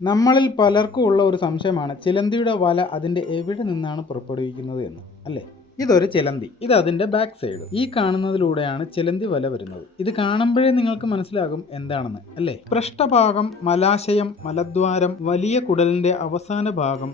നമ്മളിൽ പലർക്കും ഉള്ള ഒരു സംശയമാണ് ചിലന്തിയുടെ വല അതിൻ്റെ എവിടെ നിന്നാണ് പുറപ്പെടുവിക്കുന്നത് എന്ന്, അല്ലേ? ഇതൊരു ചിലന്തി, ഇത് അതിൻ്റെ ബാക്ക് സൈഡ്. ഈ കാണുന്നതിലൂടെയാണ് ചിലന്തി വല വരുന്നത്. ഇത് കാണുമ്പോഴേ നിങ്ങൾക്ക് മനസ്സിലാകും എന്താണെന്ന്, അല്ലേ? പൃഷ്ഠഭാഗം, മലാശയം, മലദ്വാരം, വലിയ കുടലിൻ്റെ അവസാന ഭാഗം,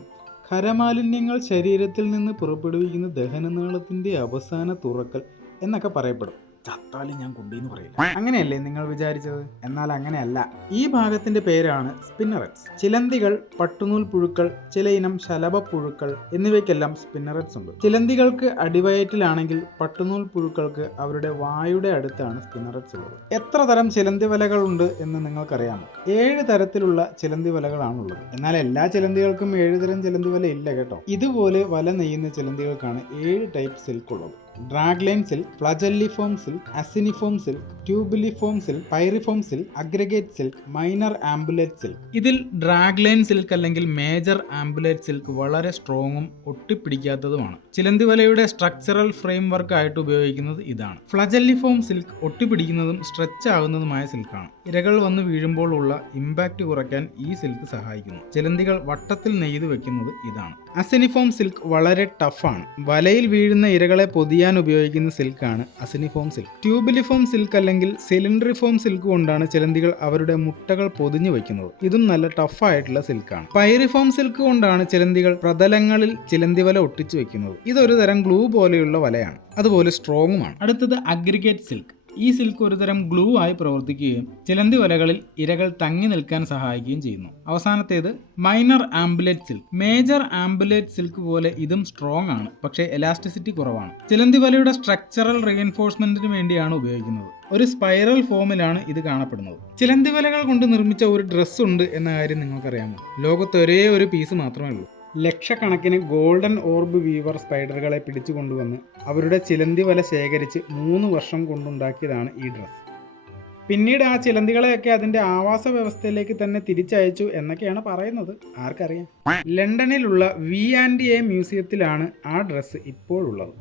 ഖരമാലിന്യങ്ങൾ ശരീരത്തിൽ നിന്ന് പുറപ്പെടുവിക്കുന്ന ദഹനനാളത്തിൻ്റെ അവസാന തുറക്കൽ എന്നൊക്കെ പറയപ്പെടും. ചത്താലും ഞാൻ കൊണ്ടീന്ന് പറയില്ല, അങ്ങനെയല്ലേ നിങ്ങൾ വിചാരിച്ചത്? എന്നാൽ അങ്ങനെയല്ല. ഈ ഭാഗത്തിന്റെ പേരാണ് സ്പിന്നററ്റ്സ്. ചിലന്തികൾ, പട്ടുനൂൽ പുഴുക്കൾ, ചിലയിനം ശലഭ പുഴുക്കൾ എന്നിവയ്ക്കെല്ലാം സ്പിന്നററ്റ്സ് ഉണ്ട്. ചിലന്തികൾക്ക് അടിവയറ്റിലാണെങ്കിൽ പട്ടുനൂൽ പുഴുക്കൾക്ക് അവരുടെ വായുടെ അടുത്താണ് സ്പിന്നററ്റ്സ് ഉള്ളത്. എത്ര തരം ചിലന്തി വലകൾ ഉണ്ട് എന്ന് നിങ്ങൾക്കറിയാമോ? 7 തരത്തിലുള്ള ചിലന്തി വലകളാണുള്ളത്. എന്നാൽ എല്ലാ ചിലന്തികൾക്കും 7 തരം ചിലന്തി വല ഇല്ല കേട്ടോ. ഇതുപോലെ വല നെയ്യുന്ന ചിലന്തികൾക്കാണ് 7 ടൈപ്പ് സിൽക്ക് ഉള്ളത്. Dragline silk, flagelliform silk, aciniform silk, tubuliform silk, piriform silk, aggregate silk, minor ampullate silk. ഇതിൽ ഡ്രാഗ്ലൈൻ സിൽക്ക് അല്ലെങ്കിൽ മേജർ ആംബുലേറ്റ് സിൽക്ക് വളരെ സ്ട്രോങ്ങും ഒട്ടിപ്പിടിക്കാത്തതുമാണ്. ചിലന്തി വലയുടെ സ്ട്രക്ചറൽ ഫ്രെയിം വർക്ക് ആയിട്ട് ഉപയോഗിക്കുന്നത് ഇതാണ്. ഫ്ലജല്ലിഫോം സിൽക്ക് ഒട്ടിപ്പിടിക്കുന്നതും സ്ട്രെച്ച് ആകുന്നതുമായ സിൽക്കാണ്. ഇരകൾ വന്ന് വീഴുമ്പോൾ ഉള്ള ഇമ്പാക്റ്റ് കുറയ്ക്കാൻ ഈ സിൽക്ക് സഹായിക്കുന്നു. ചിലന്തികൾ വട്ടത്തിൽ നെയ്ത് വെക്കുന്നത് ഇതാണ്. അസിനിഫോം സിൽക്ക് വളരെ ടഫാണ്. വലയിൽ വീഴുന്ന ഇരകളെ പൊതിയാൻ ഉപയോഗിക്കുന്ന സിൽക്കാണ് അസിനിഫോം സിൽക്ക്. ട്യൂബിലിഫോം സിൽക്ക് അല്ലെങ്കിൽ സിലിണ്ടറിഫോം സിൽക്ക് കൊണ്ടാണ് ചിലന്തികൾ അവരുടെ മുട്ടകൾ പൊതിഞ്ഞു വയ്ക്കുന്നത്. ഇതും നല്ല ടഫായിട്ടുള്ള സിൽക്കാണ്. പൈറിഫോം സിൽക്ക് കൊണ്ടാണ് ചിലന്തികൾ പ്രതലങ്ങളിൽ ചിലന്തി വല ഒട്ടിച്ചു വെക്കുന്നത്. ഇതൊരു തരം ഗ്ലൂ പോലെയുള്ള വലയാണ്, അതുപോലെ സ്ട്രോങ്ങുമാണ്. അടുത്തത് അഗ്രിഗേറ്റ് സിൽക്ക്. ഈ സിൽക്ക് ഒരുതരം ഗ്ലൂ ആയി പ്രവർത്തിക്കുകയും ചിലന്തി വലകളിൽ ഇരകൾ തങ്ങി നിൽക്കാൻ സഹായിക്കുകയും ചെയ്യുന്നു. അവസാനത്തേത് minor ampullate silk. Major ampullate silk പോലെ ഇതും സ്ട്രോങ് ആണ്, പക്ഷേ എലാസ്റ്റിസിറ്റി കുറവാണ്. ചിലന്തി വലയുടെ സ്ട്രക്ചറൽ റീഎൻഫോഴ്സ്മെന്റിന് വേണ്ടിയാണ് ഉപയോഗിക്കുന്നത്. ഒരു സ്പൈറൽ ഫോമിലാണ് ഇത് കാണപ്പെടുന്നത്. ചിലന്തി വലകൾ കൊണ്ട് നിർമ്മിച്ച ഒരു ഡ്രസ്സ് ഉണ്ട് എന്ന കാര്യം നിങ്ങൾക്കറിയാമോ? ലോകത്ത് ഒരേ ഒരു പീസ് മാത്രമേ ഉള്ളൂ. ലക്ഷക്കണക്കിന് ഗോൾഡൻ ഓർബ് വീവർ സ്പൈഡറുകളെ പിടിച്ചു കൊണ്ടുവന്ന് അവരുടെ ചിലന്തി വല ശേഖരിച്ച് 3 വർഷം കൊണ്ടുണ്ടാക്കിയതാണ് ഈ ഡ്രസ്സ്. പിന്നീട് ആ ചിലന്തികളെയൊക്കെ അതിൻ്റെ ആവാസ വ്യവസ്ഥയിലേക്ക് തന്നെ തിരിച്ചയച്ചു എന്നൊക്കെയാണ് പറയുന്നത്. ആർക്കറിയാം? ലണ്ടനിലുള്ള V&A മ്യൂസിയത്തിലാണ് ആ ഡ്രസ്സ് ഇപ്പോഴുള്ളത്.